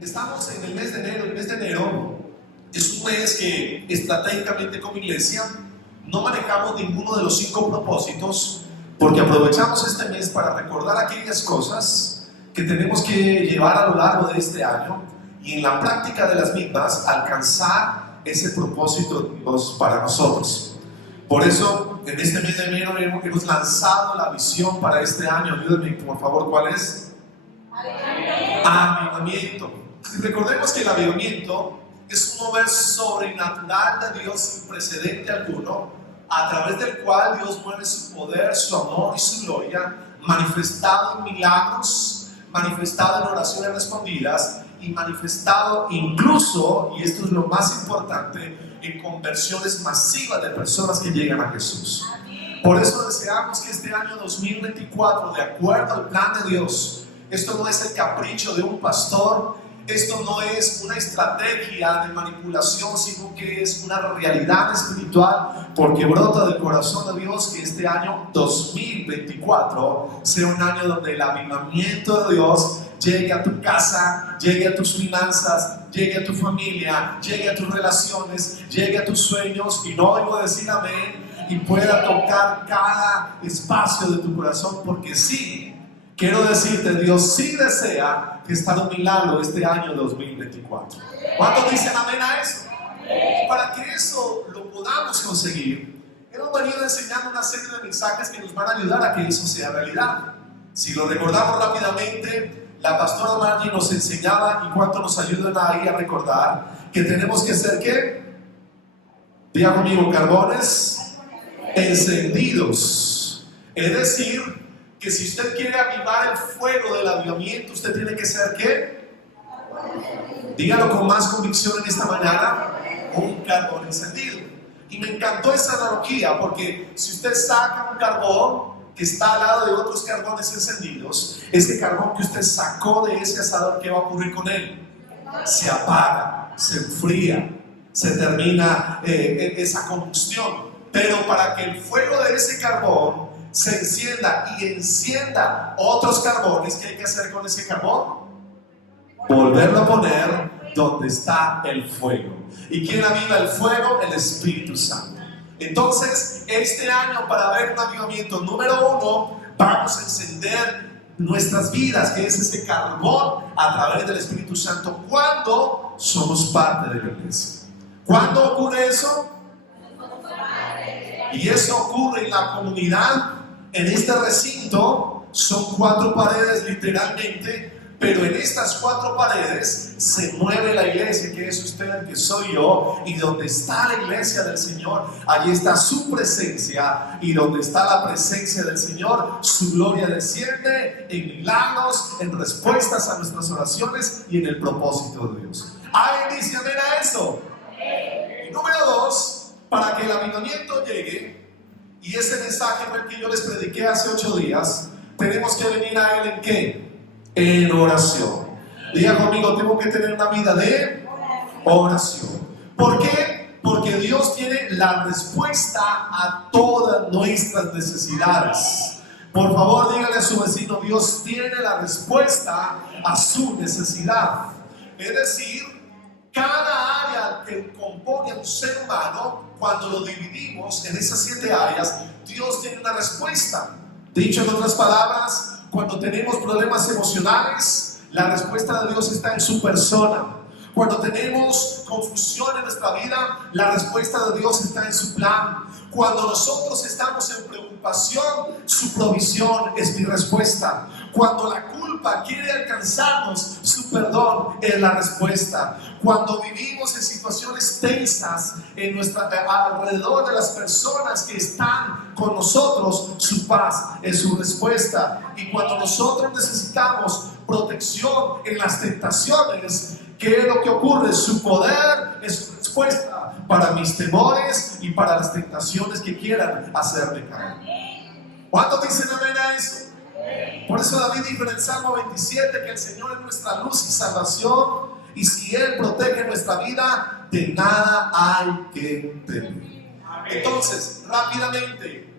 Estamos en el mes de enero. El mes de enero es un mes que estratégicamente como iglesia no manejamos ninguno de los 5 propósitos, porque aprovechamos este mes para recordar aquellas cosas que tenemos que llevar a lo largo de este año y en la práctica de las mismas alcanzar ese propósito de Dios para nosotros. Por eso en este mes de enero hemos lanzado la visión para este año. Ayúdenme por favor, ¿cuál es? Avivamiento. Recordemos que el avivamiento es un mover sobrenatural de Dios sin precedente alguno, a través del cual Dios mueve su poder, su amor y su gloria, manifestado en milagros, manifestado en oraciones respondidas y manifestado incluso, y esto es lo más importante, en conversiones masivas de personas que llegan a Jesús. Por eso deseamos que este año 2024, de acuerdo al plan de Dios, esto no es el capricho de un pastor, esto no es una estrategia de manipulación, sino que es una realidad espiritual, porque brota del corazón de Dios que este año 2024 sea un año donde el avivamiento de Dios llegue a tu casa, llegue a tus finanzas, llegue a tu familia, llegue a tus relaciones, llegue a tus sueños, y no oigo decir amén, y pueda tocar cada espacio de tu corazón, porque sí. Quiero decirte, Dios sí desea que está un milagro este año 2024. ¿Cuántos dicen amén a eso? Y para que eso lo podamos conseguir, hemos venido enseñando una serie de mensajes que nos van a ayudar a que eso sea realidad. Si lo recordamos rápidamente, la pastora Margie nos enseñaba, y cuánto nos ayudan ahí a recordar, que tenemos que ser, ¿qué? Diga conmigo, carbones encendidos. Es decir, que si usted quiere avivar el fuego del avivamiento, usted tiene que ser ¿qué? Dígalo con más convicción en esta mañana, un carbón encendido. Y me encantó esa analogía, porque si usted saca un carbón que está al lado de otros carbones encendidos, ese carbón que usted sacó de ese asador, ¿qué va a ocurrir con él? Se apaga, se enfría, se termina esa combustión. Pero para que el fuego de ese carbón se encienda y encienda otros carbones, ¿qué hay que hacer con ese carbón? Volverlo a poner donde está el fuego. ¿Y quién aviva el fuego? El Espíritu Santo. Entonces, este año, para ver un avivamiento, número 1, vamos a encender nuestras vidas, que es ese carbón, a través del Espíritu Santo, cuando somos parte de la iglesia. ¿Cuándo ocurre eso? Y eso ocurre en la comunidad. En este recinto son 4 paredes literalmente, pero en estas 4 paredes se mueve la iglesia, que es usted, que soy yo, y donde está la iglesia del Señor, allí está su presencia, y donde está la presencia del Señor, su gloria desciende en milagros, en respuestas a nuestras oraciones y en el propósito de Dios. ¿Alguien dice amén a eso? Y número 2, para que el avivamiento llegue, y ese mensaje fue el que yo les prediqué hace 8 días, tenemos que venir a Él ¿en qué? En oración. Diga conmigo, tengo que tener una vida de oración. ¿Por qué? Porque Dios tiene la respuesta a todas nuestras necesidades. Por favor, dígale a su vecino, Dios tiene la respuesta a su necesidad. Es decir, cada área que compone a un ser humano, cuando lo dividimos en esas 7 áreas, Dios tiene una respuesta. Dicho en otras palabras, cuando tenemos problemas emocionales, la respuesta de Dios está en su persona. Cuando tenemos confusión en nuestra vida, la respuesta de Dios está en su plan. Cuando nosotros estamos en preocupación, su provisión es mi respuesta. Cuando la culpa quiere alcanzarnos, su perdón es la respuesta. Cuando vivimos en situaciones tensas alrededor de las personas que están con nosotros, su paz es su respuesta. Y cuando nosotros necesitamos protección en las tentaciones, ¿qué es lo que ocurre? Su poder es su respuesta para mis temores y para las tentaciones que quieran hacerme caer. ¿Cuántos dicen amén a eso? Por eso David dijo en el Salmo 27 que el Señor es nuestra luz y salvación, y si Él protege nuestra vida, de nada hay que temer. Entonces, rápidamente,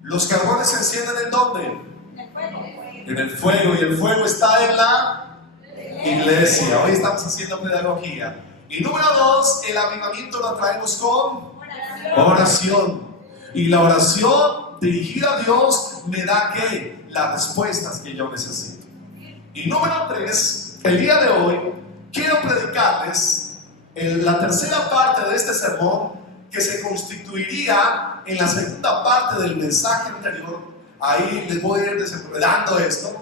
los carbones se encienden ¿en dónde? En el fuego. Y el fuego está en la Iglesia, hoy estamos haciendo pedagogía. Y número 2, el avivamiento lo traemos con oración. Y la oración dirigida a Dios me da ¿qué? Las respuestas que yo necesito. Y número 3, el día de hoy quiero predicarles la tercera parte de este sermón, que se constituiría en la segunda parte del mensaje anterior. Ahí les voy a ir desenredando esto,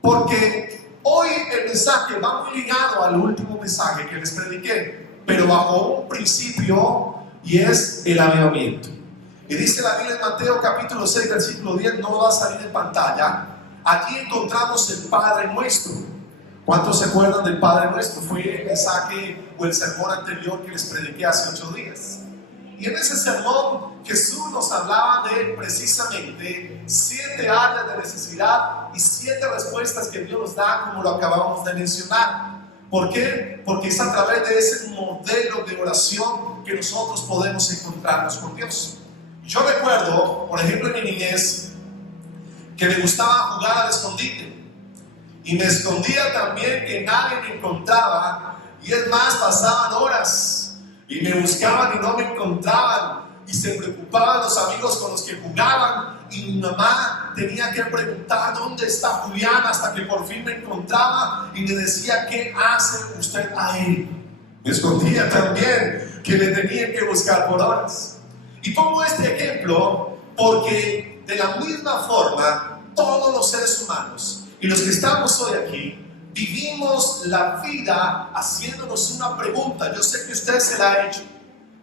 porque hoy el mensaje va muy ligado al último mensaje que les prediqué, pero bajo un principio, y es el avivamiento. Y dice la Biblia en Mateo capítulo 6 versículo 10, no va a salir en pantalla. Aquí encontramos el Padre Nuestro. ¿Cuántos se acuerdan del Padre Nuestro? Fue el mensaje o el sermón anterior que les prediqué hace 8 días. Y en ese sermón Jesús nos hablaba de precisamente 7 áreas de necesidad y 7 respuestas que Dios nos da, como lo acabamos de mencionar. ¿Por qué? Porque es a través de ese modelo de oración que nosotros podemos encontrarnos con Dios. Yo recuerdo, por ejemplo, en mi niñez, que me gustaba jugar al escondite. Y me escondía también, que nadie me encontraba. Y es más, pasaban horas y me buscaban y no me encontraban. Y se preocupaban los amigos con los que jugaban. Y mi mamá tenía que preguntar dónde está Julián, hasta que por fin me encontraba y me decía: ¿qué hace usted ahí? Me escondía también, que me tenían que buscar por horas. Y pongo este ejemplo porque de la misma forma todos los seres humanos y los que estamos hoy aquí vivimos la vida haciéndonos una pregunta. Yo sé que usted se la ha hecho.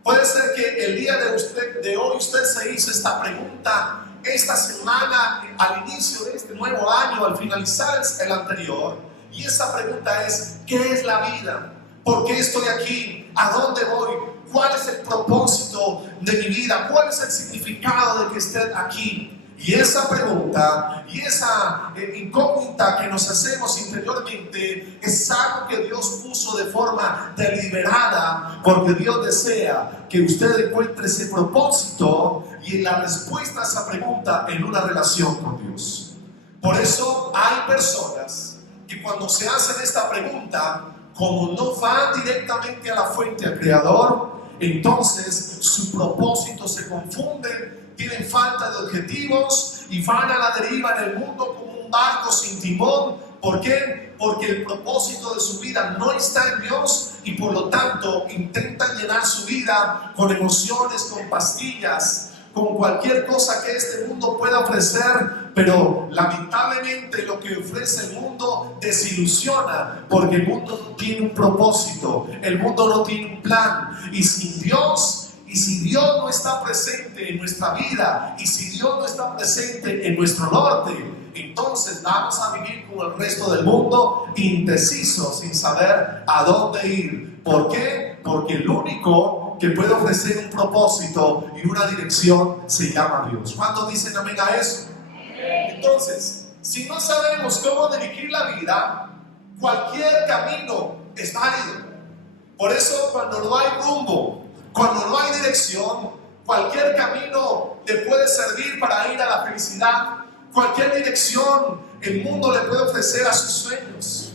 Puede ser que el día de hoy usted se hizo esta pregunta esta semana, al inicio de este nuevo año, al finalizar el anterior. Y esa pregunta es: ¿qué es la vida? ¿Por qué estoy aquí? ¿A dónde voy? ¿Cuál es el propósito de mi vida? ¿Cuál es el significado de que esté aquí? Y esa pregunta y esa incógnita que nos hacemos interiormente es algo que Dios puso de forma deliberada, porque Dios desea que usted encuentre ese propósito y la respuesta a esa pregunta en una relación con Dios. Por eso hay personas que cuando se hacen esta pregunta, como no van directamente a la fuente, al Creador, entonces su propósito se confunde, tienen falta de objetivos y van a la deriva en el mundo como un barco sin timón. ¿Por qué? Porque el propósito de su vida no está en Dios y por lo tanto intentan llenar su vida con emociones, con pastillas, con cualquier cosa que este mundo pueda ofrecer, pero lamentablemente lo que ofrece el mundo desilusiona, porque el mundo no tiene un propósito, el mundo no tiene un plan, y si Dios no está presente en nuestra vida, y si Dios no está presente en nuestro norte, entonces vamos a vivir como el resto del mundo, indecisos, sin saber a dónde ir. ¿Por qué? Porque el único que puede ofrecer un propósito y una dirección se llama Dios. ¿Cuántos dicen amén a eso? Entonces, si no sabemos cómo dirigir la vida, cualquier camino es válido. Por eso, cuando no hay rumbo, cuando no hay dirección, cualquier camino le puede servir para ir a la felicidad. Cualquier dirección el mundo le puede ofrecer a sus sueños.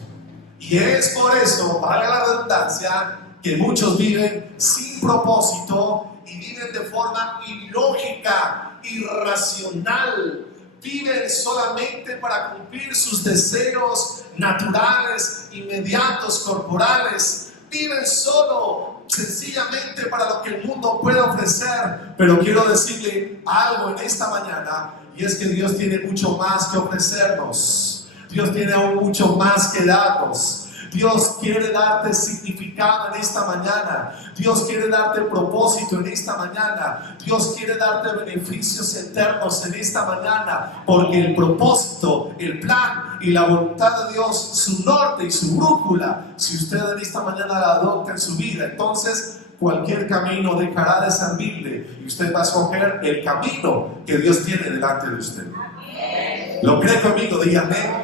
Y es por eso, valga la redundancia, que muchos viven sin propósito y viven de forma ilógica, irracional. Viven solamente para cumplir sus deseos naturales, inmediatos, corporales. Viven solo, sencillamente para lo que el mundo puede ofrecer. Pero quiero decirle algo en esta mañana, y es que Dios tiene mucho más que ofrecernos. Dios tiene aún mucho más que darnos. Dios quiere darte significado en esta mañana. Dios quiere darte propósito en esta mañana. Dios quiere darte beneficios eternos en esta mañana. Porque el propósito, el plan y la voluntad de Dios, su norte y su brújula, si usted en esta mañana la adopta en su vida, entonces cualquier camino dejará de servirle y usted va a escoger el camino que Dios tiene delante de usted. ¿Lo cree conmigo? Dígame.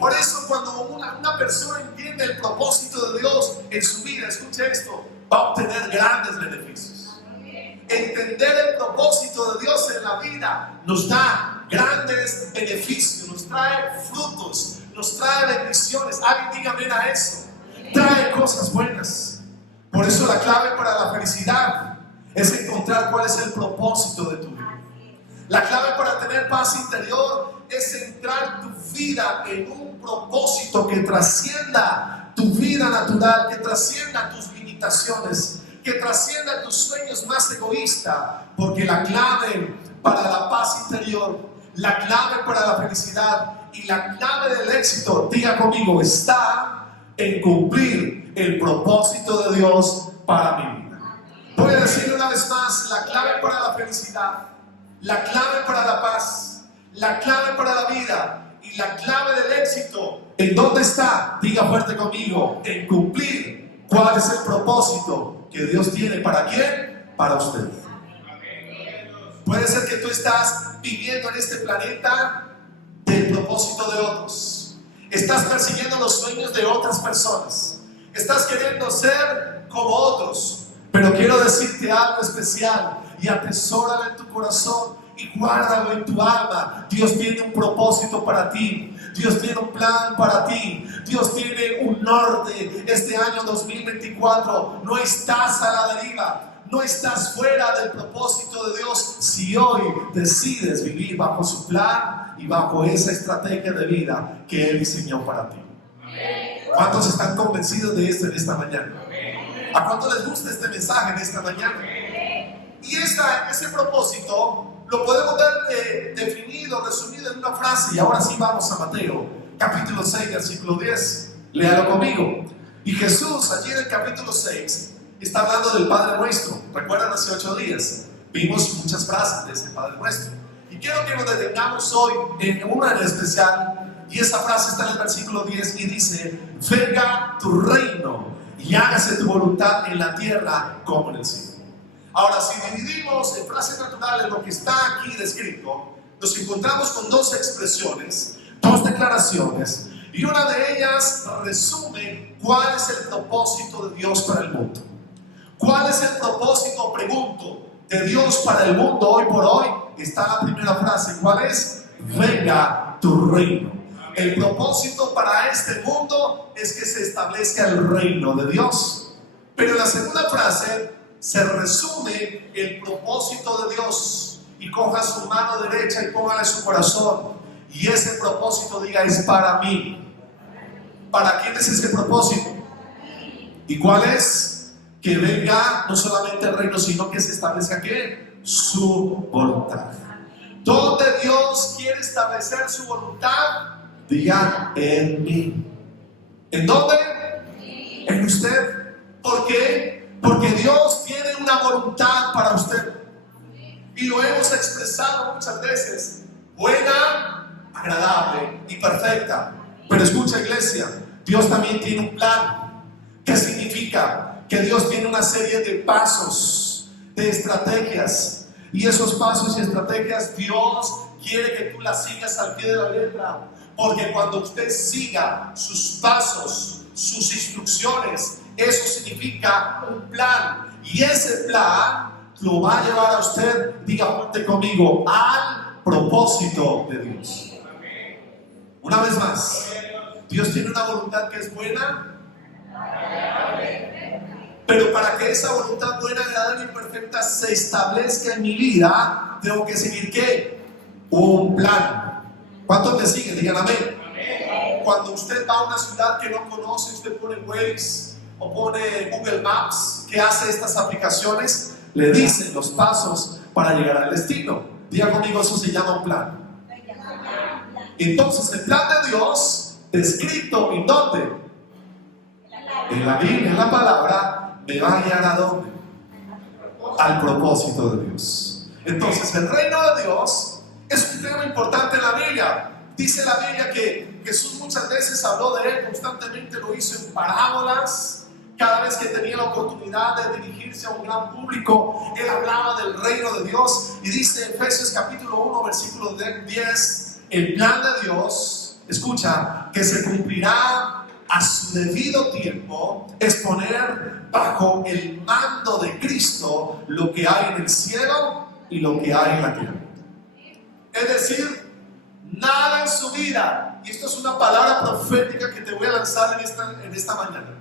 Por eso cuando una persona entiende el propósito de Dios en su vida, escuche esto, va a obtener grandes beneficios. Entender el propósito de Dios en la vida nos da grandes beneficios, nos trae frutos, nos trae bendiciones. Alguien diga amén a eso. Trae cosas buenas. Por eso la clave para la felicidad es encontrar cuál es el propósito de tu vida. La clave para tener paz interior es centrar tu vida en un propósito que trascienda tu vida natural, que trascienda tus limitaciones, que trascienda tus sueños más egoístas, porque la clave para la paz interior, la clave para la felicidad y la clave del éxito, diga conmigo, está en cumplir el propósito de Dios para mi vida. Voy a decir una vez más, la clave para la felicidad, la clave para la paz, la clave para la vida y la clave del éxito, ¿en dónde está? Diga fuerte conmigo, en cumplir cuál es el propósito que Dios tiene. ¿Para quién? Para usted. Puede ser que tú estás viviendo en este planeta del propósito de otros. Estás persiguiendo los sueños de otras personas. Estás queriendo ser como otros. Pero quiero decirte algo especial y atesóralo en tu corazón y guárdalo en tu alma. Dios tiene un propósito para ti. Dios tiene un plan para ti. Dios tiene un norte. Este año 2024 no estás a la deriva. No estás fuera del propósito de Dios si hoy decides vivir bajo su plan y bajo esa estrategia de vida que Él diseñó para ti. ¿Cuántos están convencidos de esto en esta mañana? ¿A cuántos les gusta este mensaje en esta mañana? Y ese propósito lo podemos ver definido, resumido en una frase. Y ahora sí vamos a Mateo, capítulo 6, versículo 10. Léalo conmigo. Y Jesús, allí en el capítulo 6, está hablando del Padre Nuestro. ¿Recuerdan hace 8 días? Vimos muchas frases de ese Padre Nuestro. Y quiero que nos detengamos hoy en una en especial. Y esa frase está en el versículo 10 y dice: venga tu reino y hágase tu voluntad en la tierra como en el cielo. Ahora, si dividimos en frases naturales lo que está aquí descrito, nos encontramos con dos expresiones, dos declaraciones, y una de ellas resume cuál es el propósito de Dios para el mundo. ¿Cuál es el propósito, pregunto, de Dios para el mundo hoy por hoy? Está la primera frase. ¿Cuál es? Venga tu reino. El propósito para este mundo es que se establezca el reino de Dios. Pero en la segunda frase se resume el propósito de Dios. Y coja su mano derecha y póngala en su corazón. Y ese propósito, diga, es para mí. ¿Para quién es ese propósito? ¿Y cuál es? Que venga no solamente el reino, sino que se establezca ¿qué? Su voluntad. ¿Dónde Dios quiere establecer su voluntad? Diga, en mí. ¿En dónde? En usted. ¿Por qué? Porque Dios tiene una voluntad para usted. Y lo hemos expresado muchas veces. Buena, agradable y perfecta. Pero escucha, iglesia, Dios también tiene un plan. ¿Qué significa? Que Dios tiene una serie de pasos, de estrategias, y esos pasos y estrategias Dios quiere que tú las sigas al pie de la letra, porque cuando usted siga sus pasos, sus instrucciones, eso significa un plan, y ese plan lo va a llevar a usted, diga fuerte conmigo, al propósito de Dios. Una vez más, Dios tiene una voluntad que es buena. Pero para que esa voluntad buena, agradable y perfecta se establezca en mi vida, tengo que seguir ¿qué? Un plan. ¿Cuántos me siguen? Digan amén. Cuando usted va a una ciudad que no conoce, usted pone Waze o pone Google Maps, ¿qué hace estas aplicaciones? Le dicen los pasos para llegar al destino. Diga conmigo, eso se llama un plan. Entonces, el plan de Dios, descrito ¿en dónde? En la Biblia, en la palabra, me va a guiar ¿a dónde? Al propósito de Dios. Entonces, el reino de Dios es un tema importante en la Biblia. Dice la Biblia que Jesús muchas veces habló de él, constantemente lo hizo en parábolas. Cada vez que tenía la oportunidad de dirigirse a un gran público, él hablaba del reino de Dios. Y dice Efesios capítulo 1, versículo 10, el plan de Dios, escucha, que se cumplirá a su debido tiempo, es poner bajo el mando de Cristo lo que hay en el cielo y lo que hay en la tierra. Es decir, nada en su vida y esto es una palabra profética que te voy a lanzar en esta mañana.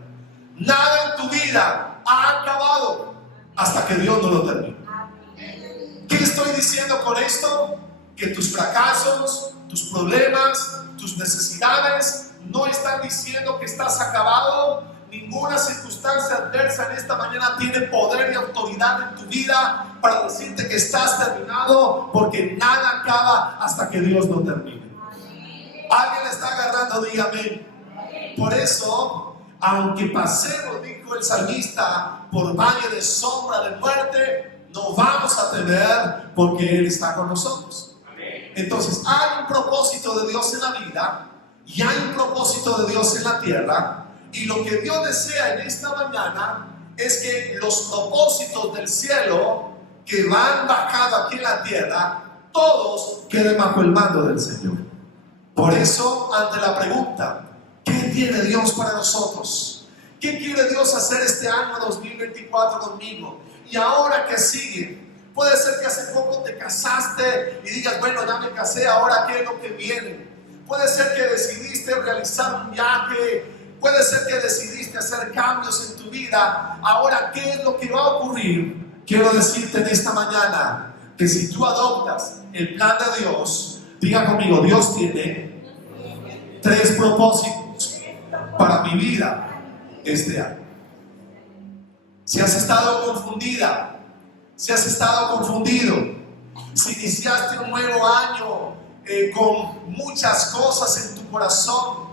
Nada en tu vida ha acabado hasta que Dios no lo termine. ¿Qué estoy diciendo con esto? Que tus fracasos, tus problemas, tus necesidades no están diciendo que estás acabado. Ninguna circunstancia adversa en esta mañana tiene poder y autoridad en tu vida para decirte que estás terminado, porque nada acaba hasta que Dios lo termine. Alguien le está agarrando, dígame. Por eso, aunque pasemos, dijo el salmista, por valle de sombra de muerte, no vamos a temer, porque Él está con nosotros. Entonces, hay un propósito de Dios en la vida y hay un propósito de Dios en la tierra. Y lo que Dios desea en esta mañana es que los propósitos del cielo que van bajando aquí en la tierra, todos queden bajo el mando del Señor. Por eso, ante la pregunta, ¿qué tiene Dios para nosotros? ¿Qué quiere Dios hacer este año 2024 conmigo? Y ahora que sigue, puede ser que hace poco te casaste y digas, bueno, ya me casé, ahora ¿qué es lo que viene? Puede ser que decidiste realizar un viaje. Puede ser que decidiste hacer cambios en tu vida. Ahora, ¿qué es lo que va a ocurrir? Quiero decirte en esta mañana que si tú adoptas el plan de Dios, diga conmigo, Dios tiene 3 propósitos para mi vida este año. Si has estado confundida, si has estado confundido, si iniciaste un nuevo año con muchas cosas en tu corazón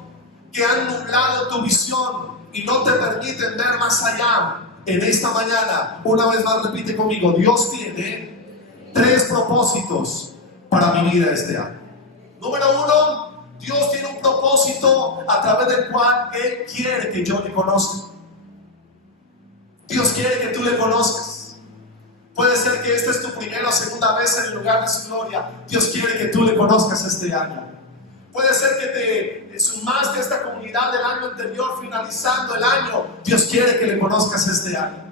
que han nublado tu visión y no te permiten ver más allá, en esta mañana, una vez más repite conmigo, Dios tiene 3 propósitos para mi vida este año. Número 1, Dios tiene un propósito a través del cual Él quiere que yo le conozca. Dios quiere que tú le conozcas. Puede ser que esta es tu primera o segunda vez en el lugar de su gloria. Dios quiere que tú le conozcas este año. Puede ser que te sumaste a esta comunidad del año anterior, finalizando el año. Dios quiere que le conozcas este año.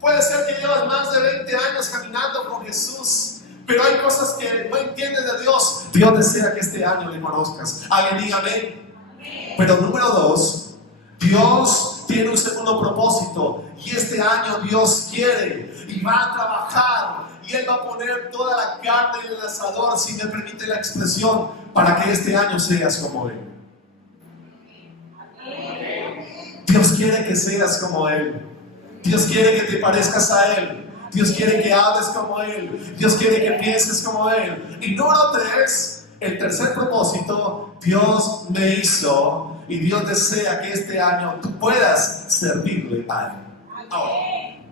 Puede ser que llevas más de 20 años caminando con Jesús, pero hay cosas que no entiendes de Dios. Dios desea que este año le conozcas. Alguien diga amén. Pero número 2, Dios tiene un segundo propósito. Y este año Dios quiere y va a trabajar. Y Él va a poner toda la carne en el asador, si me permite la expresión, para que este año seas como Él. Dios quiere que seas como Él. Dios quiere que te parezcas a Él. Dios quiere que hables como Él. Dios quiere que pienses como Él. Y número 3, el tercer propósito, Dios me hizo y Dios desea que este año tú puedas servirle a Él. Ahora,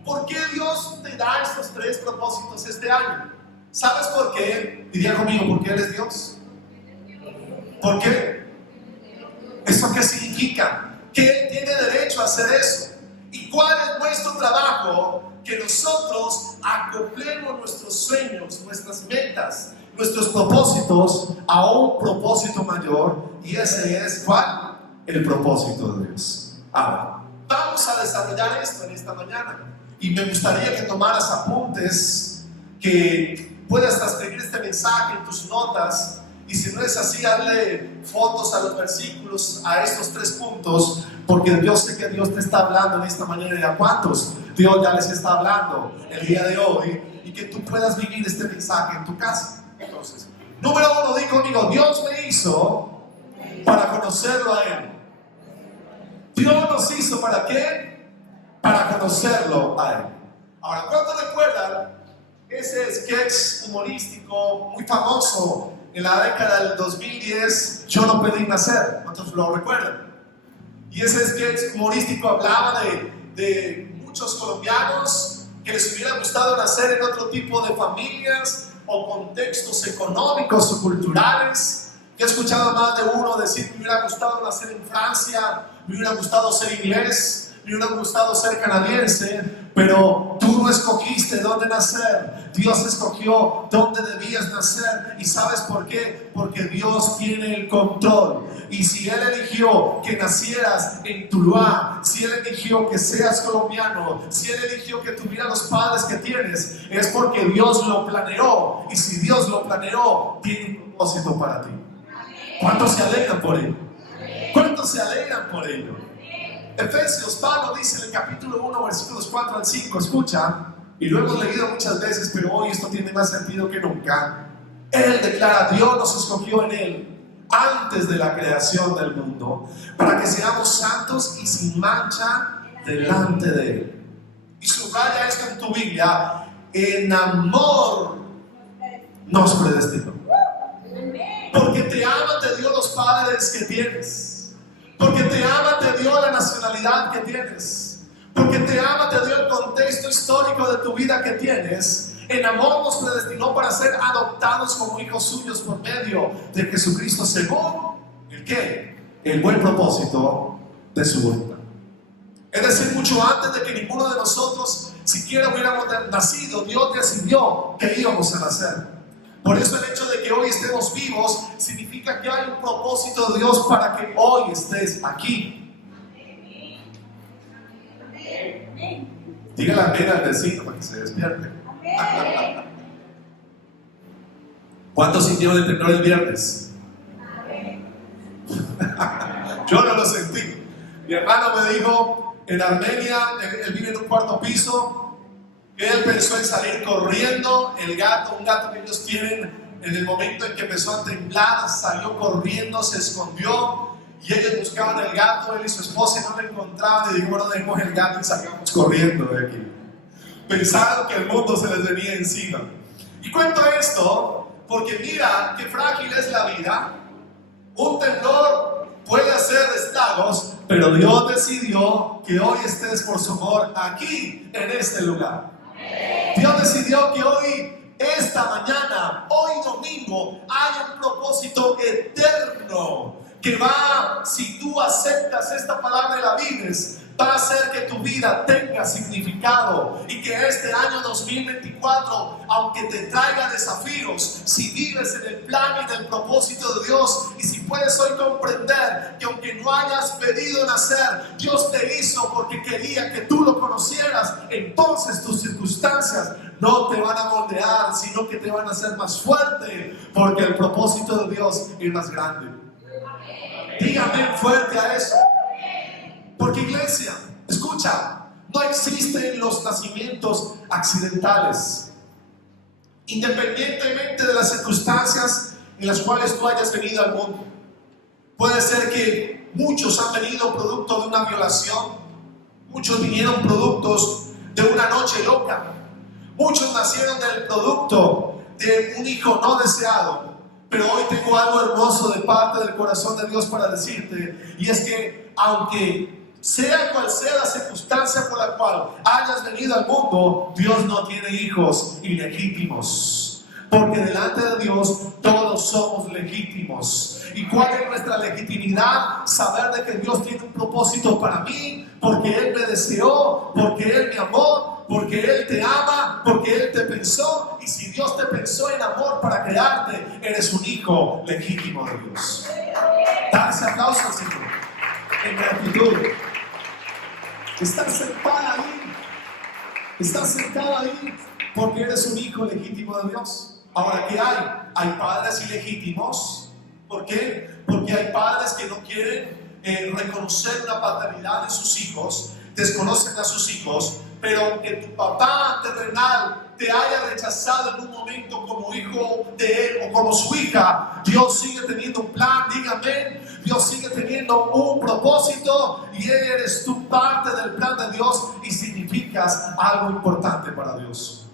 ¿por qué Dios te da estos 3 propósitos este año? ¿Sabes por qué? Diría conmigo, ¿por qué Él es Dios? ¿Por qué? ¿Eso qué significa? Que Él tiene derecho a hacer eso. ¿Y cuál es nuestro trabajo? Que nosotros acoplemos nuestros sueños, nuestras metas, nuestros propósitos a un propósito mayor. Y ese es, ¿cuál? El propósito de Dios. Ahora, vamos a desarrollar esto en esta mañana. Y me gustaría que tomaras apuntes, que puedas transcribir este mensaje en tus notas. Y si no es así, hazle fotos a los versículos, a estos 3 puntos, porque yo sé que Dios te está hablando en esta mañana. ¿Y a cuántos Dios ya les está hablando el día de hoy? Y que tú puedas vivir este mensaje en tu casa. Entonces, número 1, di conmigo, Dios me hizo para conocerlo a Él. Dios nos hizo ¿para qué? Para conocerlo a Él. Ahora, ¿cuántos recuerdan ese sketch humorístico muy famoso en la década del 2010, Yo no pedí nacer? ¿Cuántos lo recuerdan? Y ese sketch humorístico hablaba de muchos colombianos que les hubiera gustado nacer en otro tipo de familias o contextos económicos o culturales. He escuchado más de uno decir: me hubiera gustado nacer en Francia, me hubiera gustado ser inglés, me hubiera gustado ser canadiense, pero tú no escogiste dónde nacer. Dios escogió dónde debías nacer. ¿Y sabes por qué? Porque Dios tiene el control. Y si Él eligió que nacieras en Tuluá, si Él eligió que seas colombiano, si Él eligió que tuvieras los padres que tienes, es porque Dios lo planeó. Y si Dios lo planeó, tiene un propósito para ti. ¿Cuántos se alegran por ello? ¿Cuántos se alegran por ello? Efesios, Pablo dice en el capítulo 1, versículos 4 al 5, escucha, y lo hemos leído muchas veces, pero hoy esto tiene más sentido que nunca. Él declara: Dios nos escogió en Él antes de la creación del mundo, para que seamos santos y sin mancha delante de Él. Y subraya esto en tu Biblia: en amor nos predestinó. Porque te ama, te dio los padres que tienes. Porque te ama, te dio la nacionalidad que tienes. Porque te ama, te dio el contexto histórico de tu vida que tienes. En amor nos predestinó para ser adoptados como hijos suyos por medio de Jesucristo, según ¿el qué? El buen propósito de su voluntad. Es decir, mucho antes de que ninguno de nosotros siquiera hubiéramos nacido, Dios decidió que íbamos a nacer. Por eso el hecho de que hoy estemos vivos significa que hay un propósito de Dios para que hoy estés aquí. Dígale amén al vecino para que se despierte. ¿Cuántos sintieron el temblor el viernes? Yo no lo sentí. Mi hermano me dijo, en Armenia, él vive en un cuarto piso, que él pensó en salir corriendo. Un gato que ellos tienen, en el momento en que empezó a temblar, salió corriendo, se escondió, y ellos buscaban el gato, él y su esposa, y no lo encontraban. Y dijo: bueno, dejemos el gato y salgamos corriendo de aquí. Pensaron que el mundo se les venía encima. Y cuento esto porque mira qué frágil es la vida. Un temblor puede hacer estragos, pero Dios decidió que hoy estés por su amor aquí, en este lugar. Dios decidió que hoy, esta mañana, hoy domingo, hay un propósito eterno que va, si tú aceptas esta palabra y la vives, va a hacer que tu vida tenga significado, y que este año 2024, aunque te traiga desafíos, si vives en el plan y en el propósito de Dios, y si puedes hoy comprender que aunque no hayas pedido nacer, Dios te hizo porque quería que tú lo conocieras, entonces tus circunstancias no te van a moldear, sino que te van a hacer más fuerte, porque el propósito de Dios es más grande. Dígame fuerte a eso. Porque, iglesia, escucha, no existen los nacimientos accidentales. Independientemente de las circunstancias en las cuales tú hayas venido al mundo. Puede ser que muchos han venido producto de una violación, muchos vinieron productos de una noche loca, muchos nacieron del producto de un hijo no deseado. Pero hoy tengo algo hermoso de parte del corazón de Dios para decirte, y es que aunque sea cual sea la circunstancia por la cual hayas venido al mundo, Dios no tiene hijos ilegítimos, porque delante de Dios todos somos legítimos. ¿Y cuál es nuestra legitimidad? Saber de que Dios tiene un propósito para mí, porque Él me deseó, porque Él me amó, porque Él te ama, porque Él te pensó. Y si Dios te pensó en amor para crearte, eres un hijo legítimo de Dios. Da ese aplauso al Señor en gratitud. Estás sentada ahí, estás sentada ahí porque eres un hijo legítimo de Dios. Ahora, ¿qué hay? Hay padres ilegítimos. ¿Por qué? Porque hay padres que no quieren reconocer una paternidad de sus hijos, desconocen a sus hijos, pero aunque tu papá terrenal te haya rechazado en un momento como hijo de él o como su hija, Dios sigue teniendo un plan, dígame, Dios sigue teniendo un propósito, y eres tú parte del plan de Dios y significas algo importante para Dios.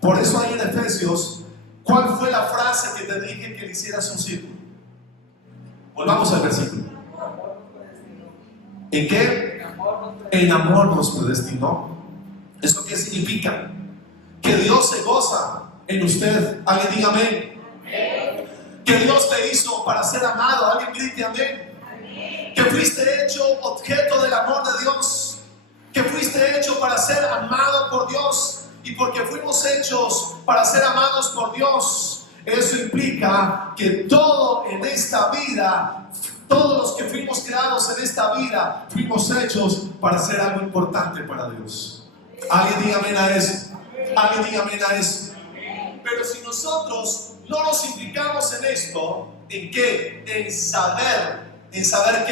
Por eso ahí en Efesios, ¿cuál fue la frase que te dije que le hicieras un círculo? Volvamos al versículo. ¿En qué? En amor nos predestinó. ¿Esto qué significa? Que Dios se goza en usted. Alguien diga amén. Que Dios te hizo para ser amado. Alguien grite amén. Que fuiste hecho objeto del amor de Dios. Que fuiste hecho para ser amado por Dios. Y porque fuimos hechos para ser amados por Dios, eso implica que todo en esta vida, todos los que fuimos creados en esta vida, fuimos hechos para hacer algo importante para Dios. Alguien diga amén a eso. Alguien diga amén a eso. Pero si nosotros no nos implicamos en esto, ¿En qué? En saber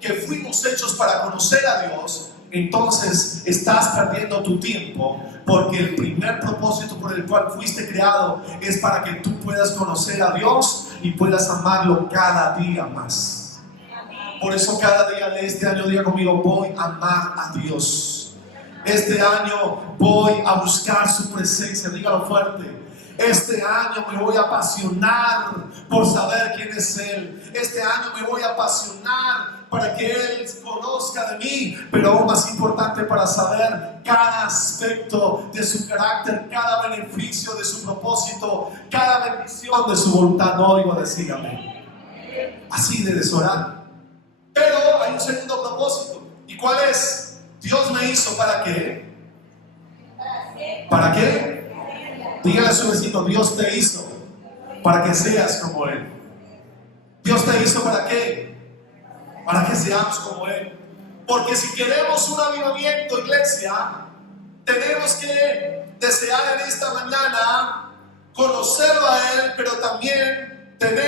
que fuimos hechos para conocer a Dios. Entonces estás perdiendo tu tiempo, porque el primer propósito por el cual fuiste creado es para que tú puedas conocer a Dios y puedas amarlo cada día más. Por eso cada día de este año diga conmigo: voy a amar a Dios. Este año voy a buscar su presencia. Dígalo fuerte. Este año me voy a apasionar por saber quién es Él. Este año me voy a apasionar para que Él conozca de mí, pero aún más importante, para saber cada aspecto de su carácter, cada beneficio de su propósito, cada bendición de su voluntad. No oigo decir amén. Así debes orar. Pero hay un segundo propósito. ¿Y cuál es? Dios me hizo ¿para qué? ¿Para qué? Dígale a su vecino: Dios te hizo para que seas como Él. Dios te hizo ¿para qué? Para que seamos como Él. Porque si queremos un avivamiento, iglesia, tenemos que desear en esta mañana conocerlo a Él, pero también tenemos